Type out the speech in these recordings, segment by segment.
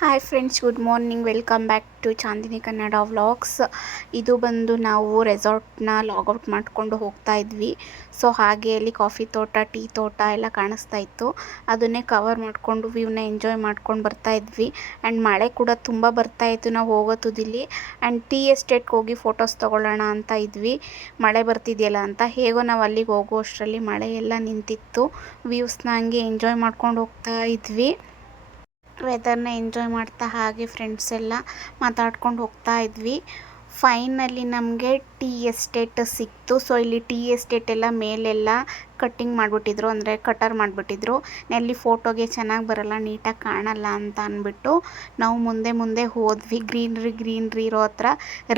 Hi friends, good morning. Welcome back to Chandini Kannada vlogs. ಇದು ಬಂದು ನಾವು ರೆಸಾರ್ಟ್ನ ಲಾಗೌಟ್ ಮಾಡಿಕೊಂಡು ಹೋಗ್ತಾ ಇದ್ವಿ. ಸೊ ಹಾಗೆ ಅಲ್ಲಿ ಕಾಫಿ ತೋಟ, ಟೀ ತೋಟ ಎಲ್ಲ ಕಾಣಿಸ್ತಾ ಇತ್ತು. ಅದನ್ನೇ ಕವರ್ ಮಾಡಿಕೊಂಡು ವ್ಯೂನ ಎಂಜಾಯ್ ಮಾಡ್ಕೊಂಡು ಬರ್ತಾ ಇದ್ವಿ. ಆ್ಯಂಡ್ ಮಳೆ ಕೂಡ ತುಂಬ ಬರ್ತಾ ಇತ್ತು ನಾವು ಹೋಗೋ ತುದಿಲಿ. ಆ್ಯಂಡ್ ಟೀ ಎಸ್ಟೇಟ್ಗೆ ಹೋಗಿ ಫೋಟೋಸ್ ತೊಗೊಳ್ಳೋಣ ಅಂತ ಇದ್ವಿ, ಮಳೆ ಬರ್ತಿದೆಯಲ್ಲ ಅಂತ. ಹೇಗೋ ನಾವು ಅಲ್ಲಿಗೆ ಹೋಗೋ ಅಷ್ಟರಲ್ಲಿ ಮಳೆ ಎಲ್ಲ ನಿಂತಿತ್ತು. ವ್ಯೂಸ್ನ ಹಂಗೆ ಎಂಜಾಯ್ ಮಾಡ್ಕೊಂಡು ಹೋಗ್ತಾ ಇದ್ವಿ. ವೆದರ್ನ ಎಂಜಾಯ್ ಮಾಡ್ತಾ ಹಾಗೆ ಫ್ರೆಂಡ್ಸ್ ಎಲ್ಲ ಮಾತಾಡ್ಕೊಂಡು ಹೋಗ್ತಾ ಇದ್ವಿ. ಫೈನಲಿ ನಮಗೆ ಟೀ ಎಸ್ಟೇಟ್ ಸಿಕ್ತು. ಸೊ ಇಲ್ಲಿ ಟೀ ಎಸ್ಟೇಟ್ ಎಲ್ಲ ಮೇಲೆಲ್ಲ ಕಟ್ಟಿಂಗ್ ಮಾಡಿಬಿಟ್ಟಿದ್ರು, ಅಂದರೆ ಕಟರ್ ಮಾಡಿಬಿಟ್ಟಿದ್ರು. ಅಲ್ಲಿ ಫೋಟೋಗೆ ಚೆನ್ನಾಗಿ ಬರಲ್ಲ, ನೀಟಾಗಿ ಕಾಣಲ್ಲ ಅಂತ ಅಂದ್ಬಿಟ್ಟು ನಾವು ಮುಂದೆ ಹೋದ್ವಿ. ಗ್ರೀನ್ರಿ ಇರೋ ಹತ್ರ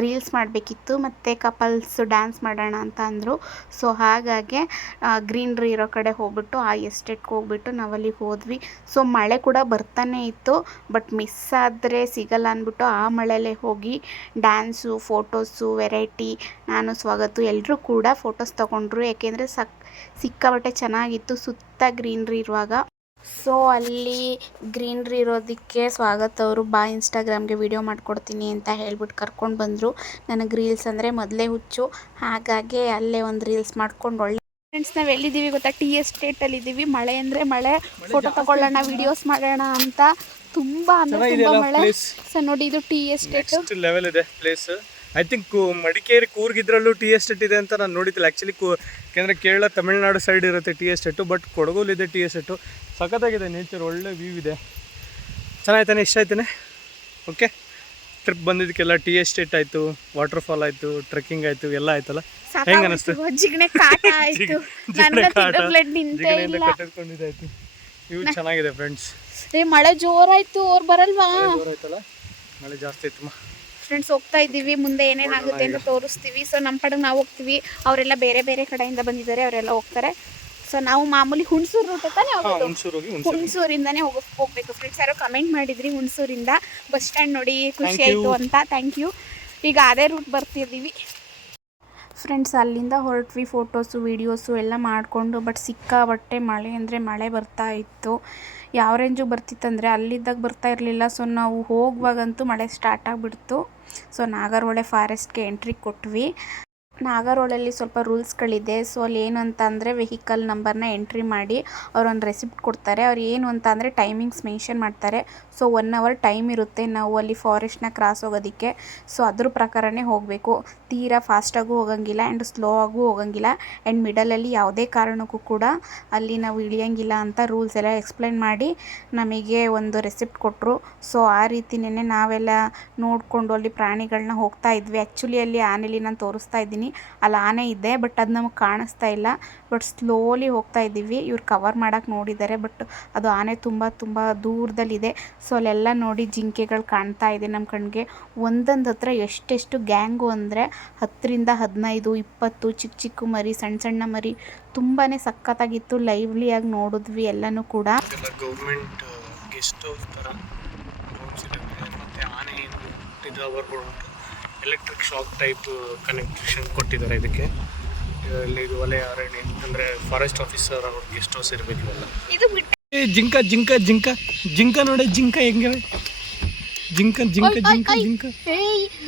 ರೀಲ್ಸ್ ಮಾಡಬೇಕಿತ್ತು, ಮತ್ತು ಕಪಲ್ಸ್ ಡ್ಯಾನ್ಸ್ ಮಾಡೋಣ ಅಂತ ಅಂದರು. ಸೊ ಹಾಗಾಗಿ ಗ್ರೀನ್ರಿ ಇರೋ ಕಡೆ ಹೋಗ್ಬಿಟ್ಟು ಆ ಎಸ್ಟೇಟ್ಗೆ ಹೋಗ್ಬಿಟ್ಟು ನಾವಲ್ಲಿಗೆ ಹೋದ್ವಿ. ಸೊ ಮಳೆ ಕೂಡ ಬರ್ತಾನೆ ಇತ್ತು, ಬಟ್ ಮಿಸ್ ಆದರೆ ಸಿಗಲ್ಲ ಅಂದ್ಬಿಟ್ಟು ಆ ಮಳೆಯಲ್ಲೇ ಹೋಗಿ ಡ್ಯಾನ್ಸು, ಫೋಟೋಸು, ವೆರೈಟಿ, ನಾನು ಸ್ವಾಗತ ಎಲ್ಲರೂ ಕೂಡ ಫೋಟೋಸ್ ತೊಗೊಂಡ್ರು. ಯಾಕೆಂದರೆ ಸಿಕ್ಕಾಬಟ್ಟೆ ಚೆನ್ನಾಗಿತ್ತು ಸುತ್ತ ಗ್ರೀನ್ರಿ ಇರುವಾಗ. ಸೊ ಅಲ್ಲಿ ಗ್ರೀನ್ರಿ ಇರೋದಕ್ಕೆ ಸ್ವಾಗತ್ ಅವರು ಇನ್ಸ್ಟಾಗ್ರಾಮ್ಗೆ ವಿಡಿಯೋ ಮಾಡಿಕೊಡ್ತೀನಿ ಅಂತ ಹೇಳ್ಬಿಟ್ಟು ಕರ್ಕೊಂಡು ಬಂದರು. ನನಗೆ ರೀಲ್ಸ್ ಅಂದರೆ ಮೊದಲೇ ಹುಚ್ಚು, ಹಾಗಾಗಿ ಅಲ್ಲೇ ಒಂದು ರೀಲ್ಸ್ ಮಾಡ್ಕೊಂಡು ಒಳ್ಳೆ ಫ್ರೆಂಡ್ಸ್ ನಾವು ಎಲ್ಲಿದ್ದೀವಿ ಗೊತ್ತಾ? ಟೀ ಎಸ್ಟೇಟಲ್ಲಿ ಇದ್ದೀವಿ. ಮಳೆ ಅಂದರೆ ಮಳೆ, ಫೋಟೋ ತಗೊಳ್ಳೋಣ, ವಿಡಿಯೋಸ್ ಮಾಡೋಣ ಅಂತ ತುಂಬ ಅಂದರೆ ತುಂಬ ಮಳೆ. ಸೊ ನೋಡಿ, ಇದು ಟೀ ಎಸ್ಟೇಟ್ ಲೆವೆಲ್ ಇದೆ ಪ್ಲೇಸ್. ಐ ಥಿಂಕ್ ಮಡಿಕೇರಿ ಕೂರ್ಗಿದ್ರಲ್ಲೂ ಟೀ ಎಸ್ಟೇಟ್ ಇದೆ ಅಂತ ನಾನು ನೋಡಿದ್ದಿಲ್ಲ ಆ್ಯಕ್ಚುಲಿ. ಯಾಕೆಂದರೆ ಕೇರಳ ತಮಿಳ್ನಾಡು ಸೈಡ್ ಇರುತ್ತೆ ಟೀ ಎಸ್ಟೇಟು, ಬಟ್ ಕೊಡಗೂಲಿದೆ ಟೀ ಎಸ್ಟೇಟು. ಸಖತ್ತಾಗಿದೆ, ನೇಚರ್ ಒಳ್ಳೆ ವ್ಯೂ ಇದೆ. ಚೆನ್ನಾಯ್ತಾನೆ, ಇಷ್ಟ ಆಯ್ತಾನೆ. ಓಕೆ, ಟ್ರಿಪ್ ಬಂದಿದ್ದಕ್ಕೆಲ್ಲ ಟೀ ಎಸ್ಟೇಟ್ ಆಯಿತು, ವಾಟರ್ ಫಾಲ್ ಆಯಿತು, ಟ್ರೆಕ್ಕಿಂಗ್ ಆಯಿತು, ಎಲ್ಲ ಆಯ್ತಲ್ಲ. ಹೆಂಗೆ ಅನ್ನಿಸ್ತು? ಕಟ್ಟಿದ್ಕೊಂಡಿದ್ದಾಯ್ತು. ವ್ಯೂ ಚೆನ್ನಾಗಿದೆ ಫ್ರೆಂಡ್ಸ್. ಮಳೆ ಜೋರಾಯ್ತು, ಅವ್ರು ಬರಲ್ವಾ? ಜೋರಾಯ್ತಲ್ಲ, ಮಳೆ ಜಾಸ್ತಿ ಆಯ್ತು ಫ್ರೆಂಡ್ಸ್. ಹೋಗ್ತಾ ಇದ್ದೀವಿ, ಮುಂದೆ ಏನೇನಾಗುತ್ತೆ ಅಂತ ತೋರಿಸ್ತೀವಿ. ಸೊ ನಮ್ಮ ಕಡೆ ನಾವು ಹೋಗ್ತೀವಿ, ಅವರೆಲ್ಲ ಬೇರೆ ಬೇರೆ ಕಡೆಯಿಂದ ಬಂದಿದ್ದಾರೆ, ಅವರೆಲ್ಲ ಹೋಗ್ತಾರೆ. ಸೊ ನಾವು ಮಾಮೂಲಿ ಹುಣಸೂರು ರೂಟ್ ತಾನೇ ಹೋಗೋದು, ಹುಣಸೂರಿಂದನೇ ಹೋಗ್ಬೇಕು ಫ್ರೆಂಡ್ಸ್. ಯಾರೋ ಕಮೆಂಟ್ ಮಾಡಿದ್ರಿ ಹುಣಸೂರಿಂದ ಬಸ್ ಸ್ಟ್ಯಾಂಡ್ ನೋಡಿ ಖುಷಿ ಆಯಿತು ಅಂತ, ಥ್ಯಾಂಕ್ ಯು. ಈಗ ಅದೇ ರೂಟ್ ಬರ್ತಿದ್ದೀವಿ ಫ್ರೆಂಡ್ಸ್. ಅಲ್ಲಿಂದ ಹೊರಟ್ವಿ, ಫೋಟೋಸು, ವೀಡಿಯೋಸು ಎಲ್ಲ ಮಾಡಿಕೊಂಡು. ಬಟ್ ಸಿಕ್ಕಾಬಟ್ಟೆ ಮಳೆ ಅಂದರೆ ಮಳೆ ಬರ್ತಾ ಇತ್ತು. ಯಾವ ರೇಂಜಿಗೆ ಬರ್ತಿತ್ತಂದರೆ ಅಲ್ಲಿದ್ದಾಗ ಬರ್ತಾ ಇರಲಿಲ್ಲ. ಸೊ ನಾವು ಹೋಗುವಾಗಂತೂ ಮಳೆ ಸ್ಟಾರ್ಟ್ ಆಗಿಬಿಡ್ತು. ಸೊ ನಾಗರಹೊಳೆ ಫಾರೆಸ್ಟ್ಗೆ ಎಂಟ್ರಿ ಕೊಟ್ವಿ. ನಾಗರಹೊಳೆಯಲ್ಲಿ ಸ್ವಲ್ಪ ರೂಲ್ಸ್ಗಳಿದೆ. ಸೊ ಅಲ್ಲಿ ಏನು ಅಂತ ಅಂದರೆ ವೆಹಿಕಲ್ ನಂಬರ್ನ ಎಂಟ್ರಿ ಮಾಡಿ ಅವರೊಂದು ರೆಸಿಪ್ಟ್ ಕೊಡ್ತಾರೆ. ಅವ್ರು ಏನು ಅಂತ ಅಂದರೆ ಟೈಮಿಂಗ್ಸ್ ಮೆನ್ಷನ್ ಮಾಡ್ತಾರೆ. ಸೊ 1 hour ಟೈಮ್ ಇರುತ್ತೆ ನಾವು ಅಲ್ಲಿ ಫಾರೆಸ್ಟ್ನ ಕ್ರಾಸ್ ಹೋಗೋದಕ್ಕೆ. ಸೊ ಅದ್ರ ಪ್ರಕಾರನೇ ಹೋಗಬೇಕು. ತೀರಾ ಫಾಸ್ಟಾಗೂ ಹೋಗಂಗಿಲ್ಲ ಆ್ಯಂಡ್ ಸ್ಲೋ ಆಗೂ ಹೋಗಂಗಿಲ್ಲ. ಆ್ಯಂಡ್ ಮಿಡಲಲ್ಲಿ ಯಾವುದೇ ಕಾರಣಕ್ಕೂ ಕೂಡ ಅಲ್ಲಿ ನಾವು ಇಳಿಯಂಗಿಲ್ಲ ಅಂತ ರೂಲ್ಸ್ ಎಲ್ಲ ಎಕ್ಸ್ಪ್ಲೈನ್ ಮಾಡಿ ನಮಗೆ ಒಂದು ರೆಸಿಪ್ಟ್ ಕೊಟ್ಟರು. ಸೊ ಆ ರೀತಿಯೇ ನಾವೆಲ್ಲ ನೋಡಿಕೊಂಡು ಅಲ್ಲಿ ಪ್ರಾಣಿಗಳನ್ನ ಹೋಗ್ತಾ ಇದ್ವಿ. ಆ್ಯಕ್ಚುಲಿ ಅಲ್ಲಿ ಆನೆಲಿ ನಾನು ತೋರಿಸ್ತಾ ಇದ್ದೀನಿ, ಅಲ್ಲಿ ಆನೆ ಇದೆ, ಬಟ್ ಅದು ನಮಗೆ ಕಾಣಿಸ್ತಾ ಇಲ್ಲ. ಬಟ್ ಸ್ಲೋಲಿ ಹೋಗ್ತಾ ಇದ್ದೀವಿ. ಇವ್ರು ಕವರ್ ಮಾಡೋಕ್ಕೆ ನೋಡಿದ್ದಾರೆ, ಬಟ್ ಅದು ಆನೆ ತುಂಬ ದೂರದಲ್ಲಿದೆ. ಸೊ ಅಲ್ಲೆಲ್ಲ ನೋಡಿ ಜಿಂಕೆಗಳು ಕಾಣ್ತಾ ಇದೆ ನಮ್ಮ ಕಣ್ಣಿಗೆ. ಒಂದೊಂದು ಹತ್ರ ಎಷ್ಟೆಷ್ಟು ಗ್ಯಾಂಗು ಅಂದರೆ 10ರಿಂದ 15, 20 ಚಿಕ್ಕ ಮರಿ, ಸಣ್ಣ ಮರಿ, ತುಂಬಾ ಸಖತ್ತಾಗಿತ್ತು. ಲೈವ್ಲಿಯಾಗಿ ನೋಡಿದ್ವಿ ಎಲ್ಲನೂ ಕೂಡ. ಗೌರ್ಮೆಂಟ್ ಗೆಸ್ಟ್ ಹೌಸ್ ಥರ ರೂಮ್ಸ್ ಇದೆ, ಮತ್ತು ಆನೆ ಎಲೆಕ್ಟ್ರಿಕ್ ಶಾಕ್ ಟೈಪ್ ಕನೆಕ್ಷನ್ ಕೊಟ್ಟಿದ್ದಾರೆ ಇದಕ್ಕೆ. ಇದು ವಲಯ ಅರಣ್ಯ ಅಂದರೆ ಫಾರೆಸ್ಟ್ ಆಫೀಸರ್ ಅವ್ರ ಗೆಸ್ಟ್ ಹೌಸ್ ಇರಬೇಕು ಇವೆಲ್ಲ. ಜಿಂಕ ನೋಡಿ, ಜಿಂಕ ಹೆಂಗಿವೆ, ಜಿಂಕ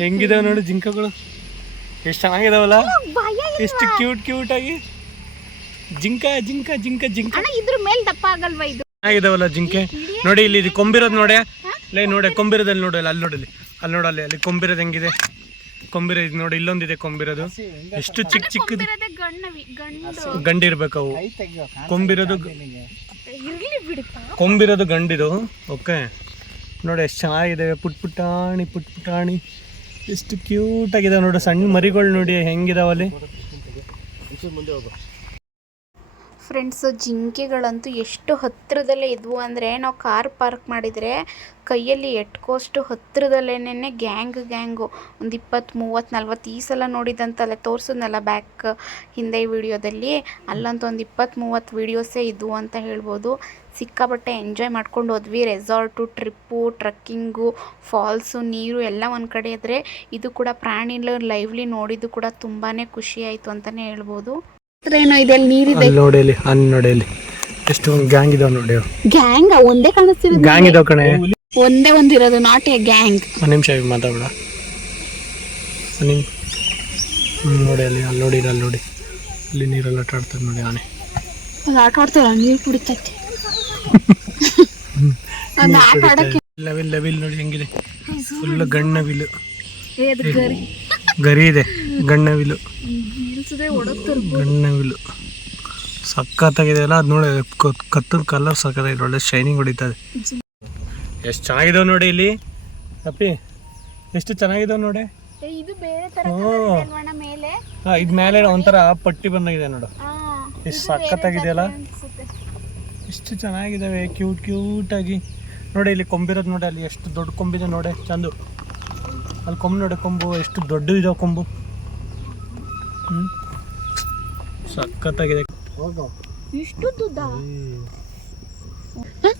ಹೆಂಗಿದಾವೆ ನೋಡಿ ಜಿಂಕಗಳು. ಎಷ್ಟು ಚೆನ್ನಾಗಿದಾವಲ್ಲ, ಎಷ್ಟು ಕ್ಯೂಟ್ ಆಗಿ. ಜಿಂಕ ಇದ್ರ ಮೇಲೆ ದಪ್ಪ ಆಗಲ್ವಾ ಇದು? ಚೆನ್ನಾಗಿದಾವಲ್ಲ ಜಿಂಕೆ. ನೋಡಿ ಇಲ್ಲಿ ಇದು ಕೊಂಬಿರೋದು ನೋಡಿ, ನೋಡಿ ಕೊಂಬಿರೋದಲ್ಲಿ ನೋಡಲ್ಲ, ಅಲ್ಲಿ ನೋಡಲ್ಲಿ ಅಲ್ಲಿ ಕೊಂಬಿರೋದು ಹೆಂಗಿದೆ. ಕೊಂಬಿರೋ ಇದು ನೋಡಿ, ಇಲ್ಲೊಂದಿದೆ ಕೊಂಬಿರೋದು. ಎಷ್ಟು ಚಿಕ್ಕದು ಗಂಡಿರ್ಬೇಕು ಅವು. ಕೊಂಬಿರೋದು ಗಂಡಿದು. ಓಕೆ, ನೋಡಿ ಎಷ್ಟು ಚೆನ್ನಾಗಿದ್ದಾವೆ, ಪುಟ್ಪುಟಾಣಿ ಎಷ್ಟು ಕ್ಯೂಟ್ ಆಗಿದಾವೆ ನೋಡಿ. ಸಣ್ಣ ಮರಿಗಳು ನೋಡಿ ಹೆಂಗಿದಾವಲ್ಲಿ ಫ್ರೆಂಡ್ಸ್. ಜಿಂಕೆಗಳಂತೂ ಎಷ್ಟು ಹತ್ತಿರದಲ್ಲೇ ಇದ್ವು ಅಂದರೆ ನಾವು ಕಾರ್ ಪಾರ್ಕ್ ಮಾಡಿದರೆ ಕೈಯಲ್ಲಿ ಎಟ್ಕೋಷ್ಟು ಹತ್ತಿರದಲ್ಲೇನೆ ಗ್ಯಾಂಗು ಒಂದು 20, 30, 40 ಈ ಸಲ ನೋಡಿದಂತಲ್ಲ, ತೋರಿಸಿದ್ನಲ್ಲ ಬ್ಯಾಕ್ ಹಿಂದೆ ವಿಡಿಯೋದಲ್ಲಿ, ಅಲ್ಲಂತೂ ಒಂದು 20, 30 ವೀಡಿಯೋಸೇ ಇದ್ವು ಅಂತ ಹೇಳ್ಬೋದು. ಸಿಕ್ಕಾಬಟ್ಟೆ ಎಂಜಾಯ್ ಮಾಡ್ಕೊಂಡು ಹೋದ್ವಿ. ರೆಸಾರ್ಟು, ಟ್ರಿಪ್ಪು, ಟ್ರಕ್ಕಿಂಗು, ಫಾಲ್ಸು, ನೀರು ಎಲ್ಲ ಒಂದು ಕಡೆ ಇದ್ದರೆ ಇದು ಕೂಡ ಪ್ರಾಣಿ ಲೈವ್ಲಿ ನೋಡಿದ್ದು ಕೂಡ ತುಂಬಾ ಖುಷಿ ಆಯಿತು ಅಂತಲೇ ಹೇಳ್ಬೋದು. ಏನೋ ಇದೆ, ನೀರಿದೆ ನೋಡಿ, ಅಲ್ಲಿ ಎಷ್ಟು ಗ್ಯಾಂಗ್ ಇದಾವೆ ನೋಡಿ. ಗ್ಯಾಂಗ್ ಒಂದೇ ಕಾಣಿಸ್ತಿದೆ, ಗ್ಯಾಂಗ್ ಇದಾವೆ ಕಣೆ. ಒಂದೇ ಒಂದಿರೋದು, ನಾಟ್ ಎ ಗ್ಯಾಂಗ್. ಒಂದು ನಿಮಿಷ ಮಾತಾಡೋಣ. ನೋಡಿ ಅಲ್ಲಿ ನೋಡಿ ಅಲ್ಲಿ ನೀರೆಲ್ಲ ಆಟ ಆಡ್ತಾರೆ ನೋಡಿ ಆನೆ. ಅದು ಆಟ ಆಡ್ತಾರ, ನೀರು ಕುಡಿತೈತಿ. ಅದು ಆಟ ಆಡಕ್ಕೆ ಲೆವಿಲ್ ನೋಡಿ ಹೆಂಗಿದೆ, ಫುಲ್ ಗಣ್ಣವಿಲು ಗರಿ ಇದೆ. ಗಣ್ಣವಿಲು ಸಖತ್ತಾಗಿದೆ ಅಲ್ಲ. ಅದು ನೋಡಿ ಕತ್ತದ ಕಲರ್ ಸಖತ್ತಾಗಿದೆ, ಒಳ್ಳೆ ಶೈನಿಂಗ್ ಹೊಡಿತದೆ. ಎಷ್ಟು ಚೆನ್ನಾಗಿದಾವೆ ನೋಡಿ ಇಲ್ಲಿ ಅಪ್ಪಿ, ಎಷ್ಟು ಚೆನ್ನಾಗಿದಾವೆ ನೋಡಿ. ಇದು ಬೇರೆ ತರ ಮೇಲೆ. ಇದು ಮೇಲೆ ಒಂಥರ ಪಟ್ಟಿ ಬಂದಾಗಿದೆ ನೋಡು, ಎಷ್ಟು ಸಖತ್ತಾಗಿದೆಯಲ್ಲ, ಎಷ್ಟು ಚೆನ್ನಾಗಿದ್ದಾವೆ, ಕ್ಯೂಟ್ ಆಗಿ. ನೋಡಿ ಇಲ್ಲಿ ಕೊಂಬಿರೋದು ನೋಡಿ, ಅಲ್ಲಿ ಎಷ್ಟು ದೊಡ್ಡ ಕೊಂಬಿದೆ ನೋಡಿ ಚಂದು. ಅಲ್ಲಿ ಕೊಂಬು ನೋಡಿ, ಕೊಂಬು ಎಷ್ಟು ದೊಡ್ಡದಿದೆ ಕೊಂಬು. ಸಖತ್ತಾಗಿದೆ.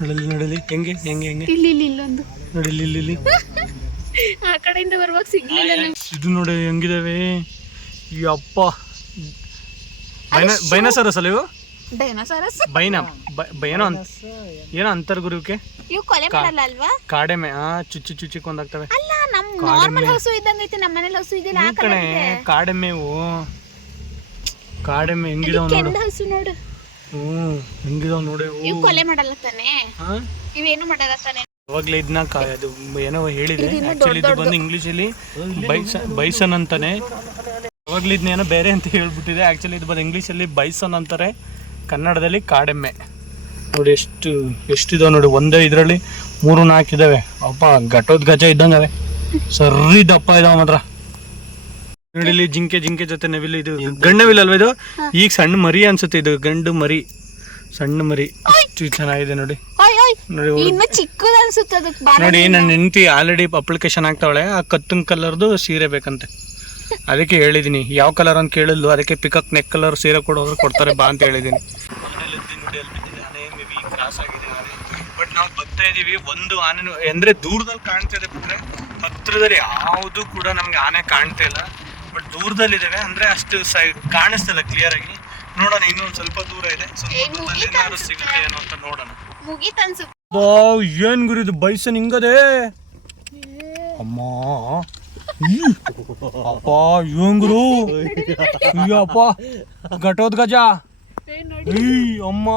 ನೋಡಲಿ ಹೆಂಗೆ ಹೆಂಗೆ ಹೆಂಗೆ ಇಲ್ಲೊಂದು ನೋಡಿ ಇಲ್ಲಿ ಆ ಕಡೆಯಿಂದ ಬರುವಾಗ ಸಿಗ್ಲಿಲ್ಲ. ಇದು ನೋಡಿ ಹೆಂಗಿದಾವೆ. ಈ ಅಪ್ಪ ಬೈನಸರಸ್ ಅಲ್ಲ ಇವು, ಏನೋ ಅಂತಾರ ಗುರುಕ್ಕೆ. ಇವು ಕೊಲೆ ಮಾಡಲ್ಲ ಅಲ್ವಾ? ಕಾಡೆಮೆ ಚುಚ್ಚಿ ಕೊಂದಾಗ್ತವೆ. ಅಲ್ಲ, ನಮ್ ನಾರ್ಮಲ್ ಹಸು ಇದ್ದಂಗೆ ಐತೆ, ನಮ್ಮ ಮನೇಲಿ ಹಸು ಇದಿಲ್ಲ. ಆ ಕಡೆ ಕಾಡೆಮೆವು, ಕಾಡೆಮೆ ಹೆಂಗಿದಾವ ನೋಡು. ಹಸು ನೋಡು, ಹೆಂಗಿದಾವ ನೋಡಿ. ಇವು ಕೊಲೆ ಮಾಡಲ್ಲ ತಾನೆ, ಇವೇನು ಮಾಡಲ್ಲ ತಾನೆ. ಅವಾಗ್ಲೇ ಇದನ್ನ ಅದು ಏನೋ ಹೇಳಿದೆ, ಆಕ್ಚುಲಿ ಇದು ಬಂದು ಇಂಗ್ಲೀಷಲ್ಲಿ ಬೈಸನ್ ಅಂತಾನೆ. ಅವಾಗ್ಲೇ ಇದನ್ನೇನೋ ಬೇರೆ ಅಂತ ಹೇಳ್ಬಿಟ್ಟಿದೆ, ಆಕ್ಚುಲಿ ಇದು ಬಂದು ಇಂಗ್ಲೀಷಲ್ಲಿ ಬೈಸನ್ ಅಂತಾರೆ, ಕನ್ನಡದಲ್ಲಿ ಕಾಡೆಮ್ಮೆ. ನೋಡಿ ಎಷ್ಟಿದಾವೆ ನೋಡಿ, ಒಂದೇ ಇದರಲ್ಲಿ 3-4 ಇದಾವೆ. ಅಪ್ಪ ಘಟೋದ್ ಗಜ ಇದ್ದಂಗವೆ, ಸರಿ ದಪ್ಪ ಇದಾವ ಮಾತ್ರ. ನೋಡಿ ಇಲ್ಲಿ ಜಿಂಕೆ ಜೊತೆ ನವಿಲು, ಇದು ಗಂಡವಿಲ್ ಅಲ್ವಾ ಇದು? ಈಗ ಸಣ್ಣ ಮರಿ ಅನ್ಸುತ್ತೆ, ಇದು ಗಂಡು ಮರಿ, ಸಣ್ಣ ಮರಿ. ಎಷ್ಟು ಚೆನ್ನಾಗಿದೆ ನೋಡಿ. ನೋಡಿ ನನ್ನ ಹೆಂಡತಿ ಆಲ್ರೆಡಿ ಅಪ್ಲಿಕೇಶನ್ ಆಗ್ತಾವಳೆ, ಆ ಕತ್ತನ್ ಕಲರ್ದು ಸೀರೆ ಬೇಕಂತೆ. ಅದಕ್ಕೆ ಹೇಳಿದೀನಿ, ಯಾವ ಕಲರ್ ಅಂತ ಕೇಳಿದ್ಲು, ಅದಕ್ಕೆ ಪಿಕಕ್ ನೆಕ್ ಕಲರ್ ಸೀರೆ ಕೊಡೋರು ಕೊಡ್ತಾರೆ ಬಾ ಅಂತ ಹೇಳಿದೀನಿ. ಬಟ್ ನಾವು ಬರ್ತಾ ಇದೀವಿ, ಒಂದು ಆನೆ ಅಂದ್ರೆ ದೂರದಲ್ಲಿ ಕಾಣ್ತಾ ಇದೆ ಬಿಟ್ರೆ ಹತ್ರದಲ್ಲಿ ಯಾವುದು ಕೂಡ ನಮ್ಗೆ ಆನೆ ಕಾಣ್ತಾ ಇಲ್ಲ. ಬಟ್ ದೂರದಲ್ಲಿದ್ದಾವೆ, ಅಂದ್ರೆ ಅಷ್ಟು ಕಾಣಿಸ್ತಿಲ್ಲ ಕ್ಲಿಯರ್ ಆಗಿ. ನೋಡೋಣ, ಇನ್ನೊಂದು ಸ್ವಲ್ಪ ದೂರ ಇದೆ, ಸ್ವಲ್ಪ ದೂರದಲ್ಲಿ ಏನಾದ್ರು ಸಿಗುತ್ತೆ ಏನೋ ಅಂತ ನೋಡೋಣ. ಏನ್ ಗುರು ಇದು ಬೈಸನ್ ಹಿಂಗದೆ ಅಮ್ಮ. ಅಪ್ಪ ಏನ್ ಗುರು, ಅಪ್ಪ ಘಟೋದ್ ಗಜ ಅಮ್ಮ,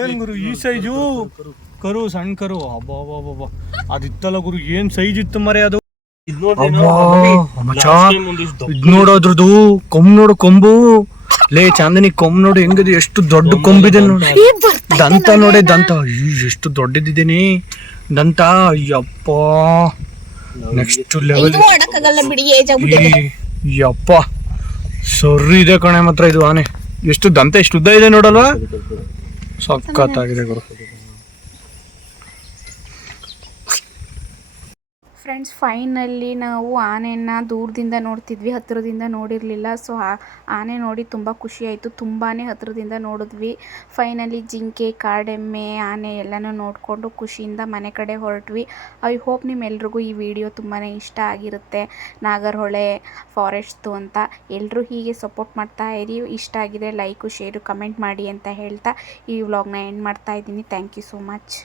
ಏನ್ ಗುರು ಈ ಸೈಜು ಕರು, ಸಣ್ಣ ಕರು. ಅಬ್ಬಾ ಅದಿತ್ತಲ್ಲ ಗುರು, ಏನ್ ಸೈಜ್ ಇತ್ತು ಮರೆ ಅದು. ಇದ್ ನೋಡೋದ್ರದ್ದು ಕೊಂಬು ನೋಡು, ಕೊಂಬು ಲೇ ಚಾಂದಿನಿ, ಕೊಂಬು ನೋಡು ಹೆಂಗಿದೆ, ಎಷ್ಟು ದೊಡ್ಡ ಕೊಂಬಿದೆ ನೋಡಿ. ದಂತ ನೋಡಿ, ದಂತ ಎಷ್ಟು ದೊಡ್ಡದಿದ್ದೀನಿ ದಂತ. ಯಪ್ಪ ನೆಕ್ಸ್ಟ್ ಲೆವೆಲ್. ಯಪ್ಪ ಸರಿ ಇದೆ ಕಣೆ ಮಾತ್ರ ಇದು ಆನೆ. ಎಷ್ಟು ದಂತ, ಎಷ್ಟು ಉದ್ದ ಇದೆ ನೋಡಲ್ವಾ, ಸಖತ್ತಾಗಿದೆ ಗುರು. ಫ್ರೆಂಡ್ಸ್, ಫೈನಲಿ ನಾವು ಆನೆಯನ್ನು ದೂರದಿಂದ ನೋಡ್ತಿದ್ವಿ, ಹತ್ತಿರದಿಂದ ನೋಡಿರಲಿಲ್ಲ. ಸೊ ಆನೆ ನೋಡಿ ತುಂಬ ಖುಷಿಯಾಯಿತು, ತುಂಬಾ ಹತ್ತಿರದಿಂದ ನೋಡಿದ್ವಿ. ಫೈನಲಿ ಜಿಂಕೆ, ಕಾಡೆಮ್ಮೆ, ಆನೆ ಎಲ್ಲನೂ ನೋಡಿಕೊಂಡು ಖುಷಿಯಿಂದ ಮನೆ ಕಡೆ ಹೊರಟ್ವಿ. ಐ ಹೋಪ್ ನಿಮ್ಮೆಲ್ರಿಗೂ ಈ ವಿಡಿಯೋ ತುಂಬಾ ಇಷ್ಟ ಆಗಿರುತ್ತೆ, ನಾಗರಹೊಳೆ ಫಾರೆಸ್ಟ್ದು ಅಂತ. ಎಲ್ಲರೂ ಹೀಗೆ ಸಪೋರ್ಟ್ ಮಾಡ್ತಾ ಇರಿ. ಇಷ್ಟ ಆಗಿದೆ ಲೈಕು, ಶೇರು, ಕಮೆಂಟ್ ಮಾಡಿ ಅಂತ ಹೇಳ್ತಾ ಈ ವ್ಲಾಗ್ನ ಎಂಡ್ ಮಾಡ್ತಾ ಇದ್ದೀನಿ. Thank you so much.